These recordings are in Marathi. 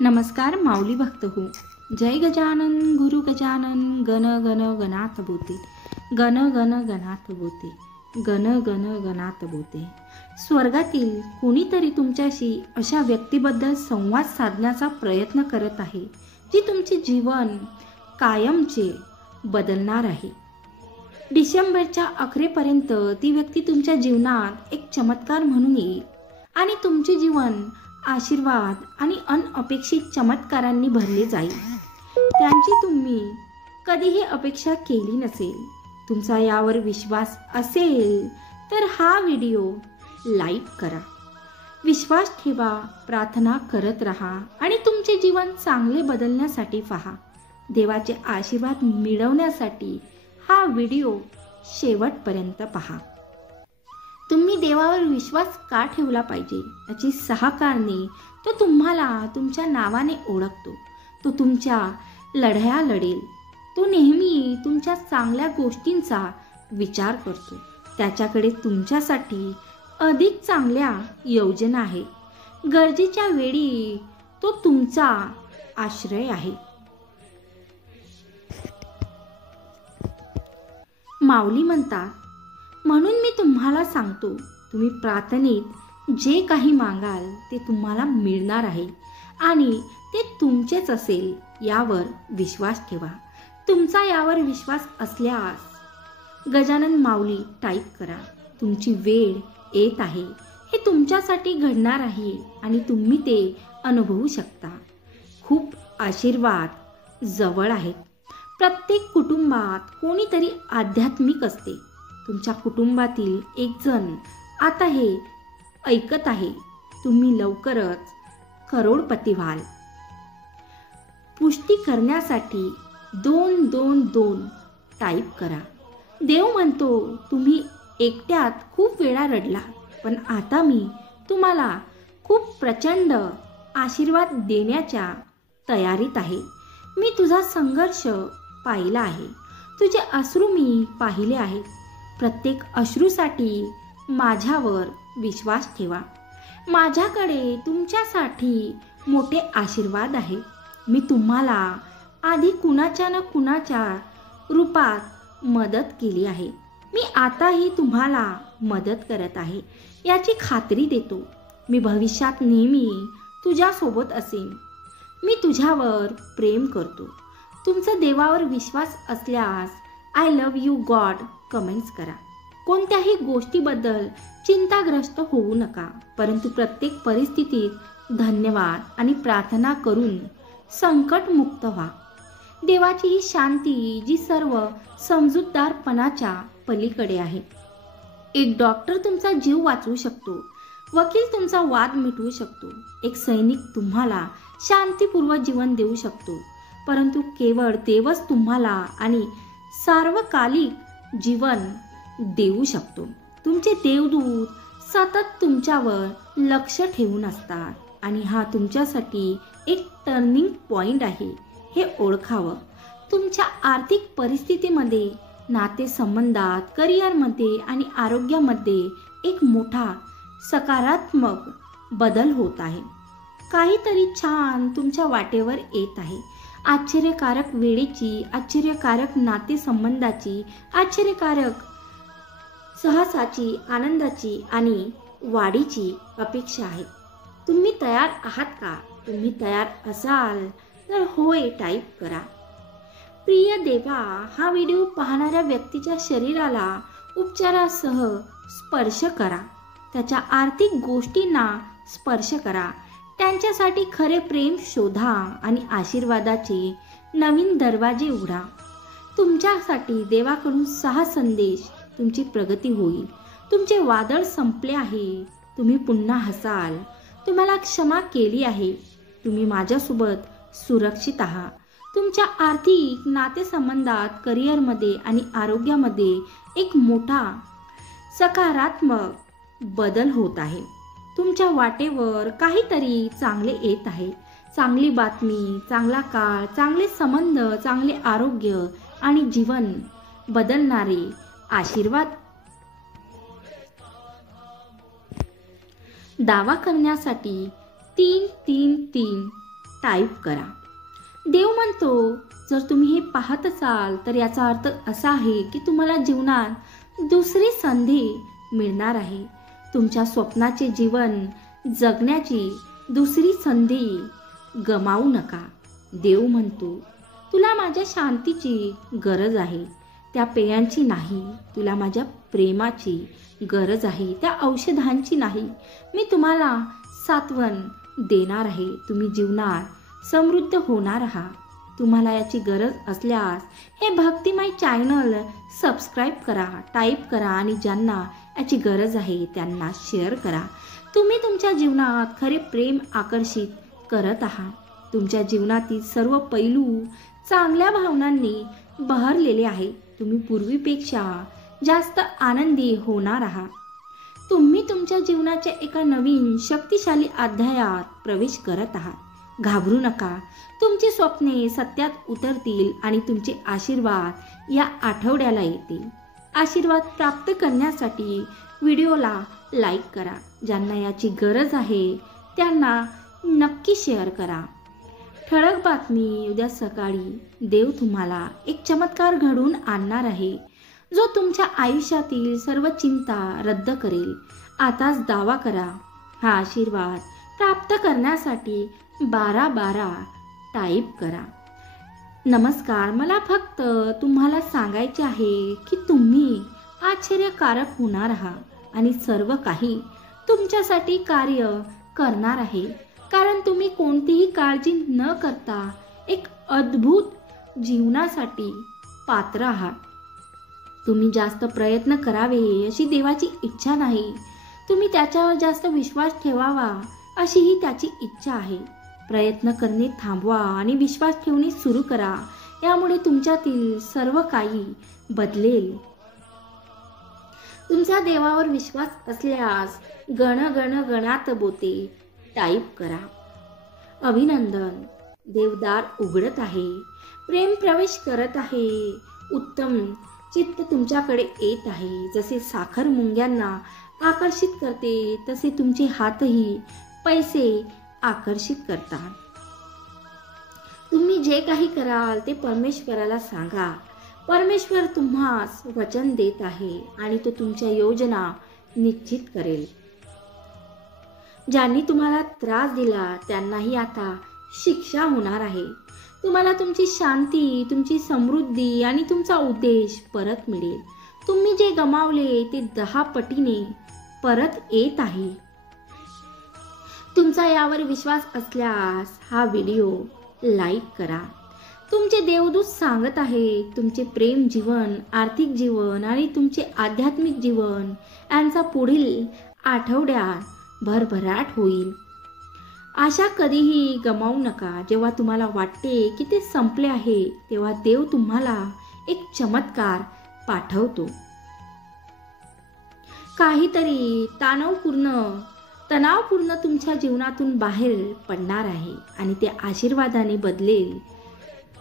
नमस्कार माऊली भक्त हो. जय गजानन गुरु गजानन गण गण गणात बोते, गण गण गणात बोते, गण गण गणात बोते. स्वर्गातील कोणीतरी तुमच्याशी अशा व्यक्तीबद्दल संवाद साधण्याचा प्रयत्न करत आहे जी तुमचे जीवन कायमचे बदलणार आहे. डिसेंबरच्या अखेरपर्यंत ती व्यक्ती तुमच्या जीवनात एक चमत्कार म्हणून येईल आणि तुमचे जीवन आशीर्वाद आणि अनपेक्षित चमत्कारांनी भरले जाईल. त्यांची तुम्ही कधीही अपेक्षा केली नसेल. तुमचा यावर विश्वास असेल तर हा व्हिडिओ लाईक करा, विश्वास ठेवा, प्रार्थना करत राहा आणि तुमचे जीवन चांगले बदलण्यासाठी पहा. देवाचे आशीर्वाद मिळवण्यासाठी हा व्हिडिओ शेवटपर्यंत पहा. तुम्ही देवावर विश्वास का ठेवला पाहिजे याची 6 कारणे तो तुम्हाला तुमच्या नावाने ओळखतो. तो तुमच्या लढाया लढेल. तो नेहमी तुमच्या चांगल्या गोष्टींचा विचार करतो. त्याच्याकडे तुमच्यासाठी अधिक चांगल्या योजना आहे. गरजेच्या वेळी तो तुमचा आश्रय आहे. माऊली म्हणतात, म्हणून मी तुम्हाला सांगतो, तुम्ही प्रार्थनेत जे काही मागाल ते तुम्हाला मिळणार आहे आणि ते तुमचेच असेल यावर विश्वास ठेवा. तुमचा यावर विश्वास असल्यास गजानन माऊली टाईप करा. तुमची वेळ येत आहे. हे तुमच्यासाठी घडणार आहे आणि तुम्ही ते अनुभवू शकता. खूप आशीर्वाद जवळ आहेत. प्रत्येक कुटुंबात कोणीतरी आध्यात्मिक असते. तुमच्या कुटुंबातील एक जण आता हे ऐकत आहे. तुम्ही लवकरच करोडपती व्हाल. पुष्टी करण्यासाठी 222 टाईप करा. देव म्हणतो, तुम्ही एकट्यात खूप वेळा रडला, पण आता मी तुम्हाला खूप प्रचंड आशीर्वाद देण्याच्या तयारीत आहे. मी तुझा संघर्ष पाहिला आहे. तुझे अश्रू मी पाहिले आहेत. प्रत्येक अश्रूसाठी माझ्यावर विश्वास ठेवा. माझ्याकडे तुमच्यासाठी मोठे आशीर्वाद आहे. मी तुम्हाला आधी कुणाच्या ना कुणाच्या रूपात मदत केली आहे. मी आताही तुम्हाला मदत करत आहे याची खात्री देतो. मी भविष्यात नेहमी तुझ्यासोबत असेन. मी तुझ्यावर प्रेम करतो. तुमचा देवावर विश्वास असल्यास I love you God comments करा. कोणत्याही गोष्टीबद्दल चिंताग्रस्त होऊ नका, परंतु प्रत्येक परिस्थितीत धन्यवाद आणि प्रार्थना करून संकटमुक्त व्हा. देवाची ही शांती जी सर्व समजूतदारपणाच्या पलीकडे आहे. एक डॉक्टर तुमचा जीव वाचवू शकतो. वकील तुमचा वाद मिटवू शकतो. एक सैनिक तुम्हाला शांतीपूर्व जीवन देऊ शकतो, परंतु केवळ देवच तुम्हाला आणि सार्वकालिक जीवन देऊ शकतो. तुमचे देवदूत सतत तुमच्यावर लक्ष ठेवून असतात आणि हा तुमच्यासाठी एक टर्निंग पॉइंट आहे हे ओळखावं. तुमच्या आर्थिक परिस्थितीमध्ये, नातेसंबंधात, करिअरमध्ये आणि आरोग्यामध्ये एक मोठा सकारात्मक बदल होत आहे. काहीतरी छान तुमच्या वाटेवर येत आहे. आश्चर्यकारक वेळेची, आश्चर्यकारक नातेसंबंधाची, आश्चर्यकारक साहसाची, आनंदाची आणि वाढीची अपेक्षा आहे. तुम्ही तयार आहात का? तुम्ही तयार असाल तर होय टाईप करा. प्रिय देवा, हा व्हिडिओ पाहणाऱ्या व्यक्तीच्या शरीराला उपचारासह स्पर्श करा. त्याच्या आर्थिक गोष्टींना स्पर्श करा. त्यांच्यासाठी खरे प्रेम शोधा आणि आशीर्वादाचे नवीन दरवाजे उघडा. तुमच्यासाठी देवाकडून 6 संदेश. तुमची प्रगती होईल. तुमचे वादळ संपले आहे. तुम्ही पुन्हा हसाल. तुम्हाला क्षमा केली आहे. तुम्ही माझ्यासोबत सुरक्षित आहात. तुमच्या आर्थिक, नातेसंबंधात, करिअरमध्ये आणि आरोग्यामध्ये एक मोठा सकारात्मक बदल होत आहे. तुमच्या वाटेवर काहीतरी चांगले येत आहे. चांगली बातमी, चांगला काळ, चांगले संबंध, चांगले आरोग्य आणि जीवन बदलणारे आशीर्वाद. दावा करण्यासाठी 333 टाईप करा. देव म्हणतो, जर तुम्ही हे पाहत असाल तर याचा अर्थ असा आहे की तुम्हाला जीवनात दुसरी संधी मिळणार आहे. तुमच्या स्वप्नाचे जीवन जगण्याची दुसरी संधी गमावू नका. देव म्हणतो, तुला माझ्या शांतीची गरज आहे, त्या पेयांची नाही. तुला माझ्या प्रेमाची गरज आहे, त्या औषधांची नाही. मी तुम्हाला सात्वन देणार आहे. तुम्ही जीवनात समृद्ध होणार आहात. तुम्हाला याची गरज असल्यास हे भक्तिमय चॅनल सबस्क्राईब करा, टाईप करा आणि ज्यांना याची गरज आहे त्यांना शेअर करा. तुम्ही तुमच्या जीवनात खरे प्रेम आकर्षित करत आहात. तुमच्या जीवनातील सर्व पैलू चांगल्या भावनांनी बहरलेले आहेत. तुम्ही पूर्वीपेक्षा जास्त आनंदी होणार आहात. तुम्ही तुमच्या जीवनाच्या एका नवीन शक्तिशाली अध्यायात प्रवेश करत आहात. घाबरू नका. तुमची स्वप्ने सत्यात उतरतील आणि तुमचे आशीर्वाद या आठवड्याला येतील. आशीर्वाद प्राप्त करण्यासाठी व्हिडिओला लाईक करा. ज्यांना याची गरज आहे त्यांना नक्की शेअर करा. ठळक बातमी, उद्या सकाळी देव तुम्हाला एक चमत्कार घडवून आणणार आहे जो तुमच्या आयुष्यातील सर्व चिंता रद्द करेल. आताच दावा करा. हा आशीर्वाद प्राप्त करण्यासाठी 1212 टाईप करा. नमस्कार, मला फक्त तुम्हाला सांगायचे आहे की तुम्ही आश्चर्यकारक होणार आहात आणि सर्व काही तुमच्यासाठी कार्य करणार आहे, कारण तुम्ही कोणतीही काळजी न करता एक अद्भुत जीवनासाठी पात्र आहात. तुम्ही जास्त प्रयत्न करावे अशी देवाची इच्छा नाही. तुम्ही त्याच्यावर जास्त विश्वास ठेवावा अशी ही त्याची इच्छा आहे. प्रयत्न करणे थांबवा आणि विश्वास ठेवणे सुरू करा. यामुळे तुमच्यातील सर्व काही बदलेल. तुमचा देवावर विश्वास असल्यास गण गण गणात बोते टाईप करा. अभिनंदन, देवदार उघडत आहे. प्रेम प्रवेश करत आहे. उत्तम चित्त तुमच्याकडे येत आहे. जसे साखर मुंग्यांना आकर्षित करते तसे तुमचे हातही पैसे आकर्षित करतात. तुम्ही जे काही कराल ते परमेश्वराला सांगा. परमेश्वर तुम्हास वचन देत आहे आणि तो तुमच्या योजना निश्चित करेल. ज्यांनी तुम्हाला त्रास दिला त्यांनाही आता शिक्षा होणार आहे. तुम्हाला तुमची शांती, तुमची समृद्धी आणि तुमचा उद्देश परत मिळेल. तुम्ही जे गमावले ते 10 पटीने परत येत आहे. तुमचा यावर विश्वास असल्यास हा व्हिडिओ लाईक करा. तुमचे देवदूत सांगत आहेत, तुमचे प्रेम जीवन, आर्थिक जीवन आणि तुमचे आध्यात्मिक जीवन यांचा पुढील आठवड्यात भरभराट होईल. आशा कधीही गमावू नका. जेव्हा तुम्हाला वाटते की ते संपले आहे तेव्हा देव तुम्हाला एक चमत्कार पाठवतो. काहीतरी तणावपूर्ण तुमच्या जीवनातून बाहेर पडणार आहे आणि ते आशीर्वादाने बदलेल.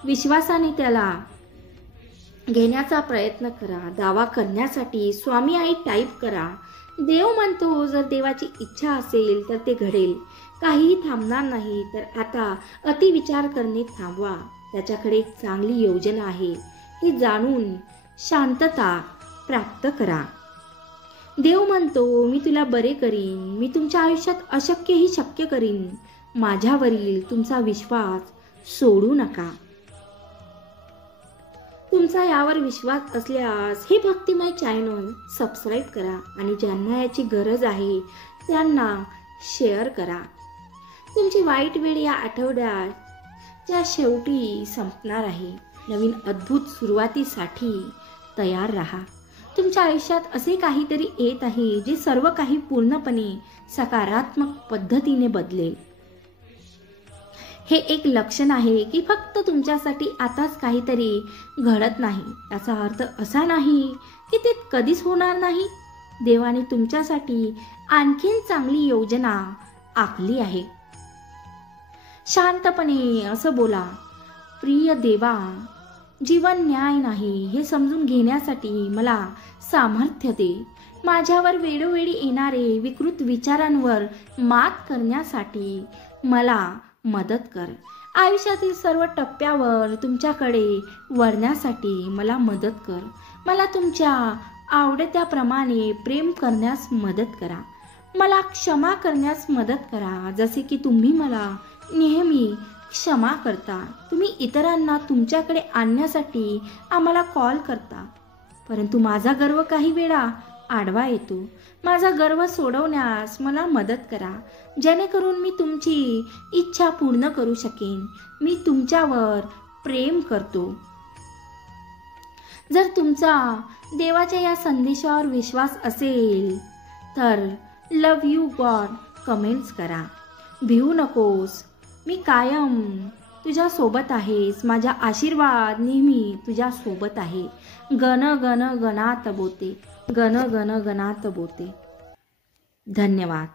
विश्वासाने त्याला घेण्याचा प्रयत्न करा. दावा करण्यासाठी स्वामी आई टाईप करा. देव म्हणतो, जर देवाची इच्छा असेल तर ते घडेल. काहीही थांबणार नाही. तर आता अतिविचार करणे थांबवा. त्याच्याकडे एक चांगली योजना आहे हे जाणून शांतता प्राप्त करा. देव म्हणतो, मी तुला बरे करीन. मी तुमच्या आयुष्यात अशक्यही शक्य करीन. माझ्यावरील तुमचा विश्वास सोडू नका. तुमचा यावर विश्वास असल्यास हे भक्तिमय चॅनल सबस्क्राईब करा आणि ज्यांना याची गरज आहे त्यांना शेअर करा. तुमची वाईट वेळ या आठवड्याच्या शेवटी संपणार आहे. नवीन अद्भुत सुरुवातीसाठी तयार राहा. तुमच्या आयुष्यात असे काहीतरी येत आहे जे सर्व काही पूर्णपणे सकारात्मक पद्धतीने बदलेल. हे एक लक्षण आहे की फक्त तुमच्यासाठी आताच काहीतरी घडत नाही. याचा अर्थ असा नाही की ते कधीच होणार नाही. देवाने तुमच्यासाठी आणखीन चांगली योजना आखली आहे. शांतपणे असं बोला, प्रिय देवा, जीवन न्याय नाही हे समजून घेण्यासाठी मला सामर्थ्य दे. माझ्यावर वेळोवेळी येणारे विकृत विचारांवर मात करण्यासाठी मला मदत कर. आयुष्यातील सर्व टप्प्यावर तुमच्याकडे वळण्यासाठी मला मदत कर. मला तुमच्या आवडत्याप्रमाणे प्रेम करण्यास मदत करा. मला क्षमा करण्यास मदत करा, जसे की तुम्ही मला नेहमी क्षमा करता. तुम्ही इतरांना तुमच्याकडे आणण्यासाठी आम्हाला कॉल करता, परंतु माझा गर्व काही वेळा आडवा येतो. माझा गर्व सोडवण्यास मला मदत करा, जेणेकरून मी तुमची इच्छा पूर्ण करू शकेन. मी तुमच्यावर प्रेम करतो. जर तुमचा देवाच्या या संदेशावर विश्वास असेल तर लव यू गॉड कमेंट्स करा. भिवू नकोस, मी कायम तुझ्या सोबत आहेस. माझा आशीर्वाद नेहमी तुझ्या सोबत आहे. गण गण गणात बोते, गण गण गणात बोते. धन्यवाद.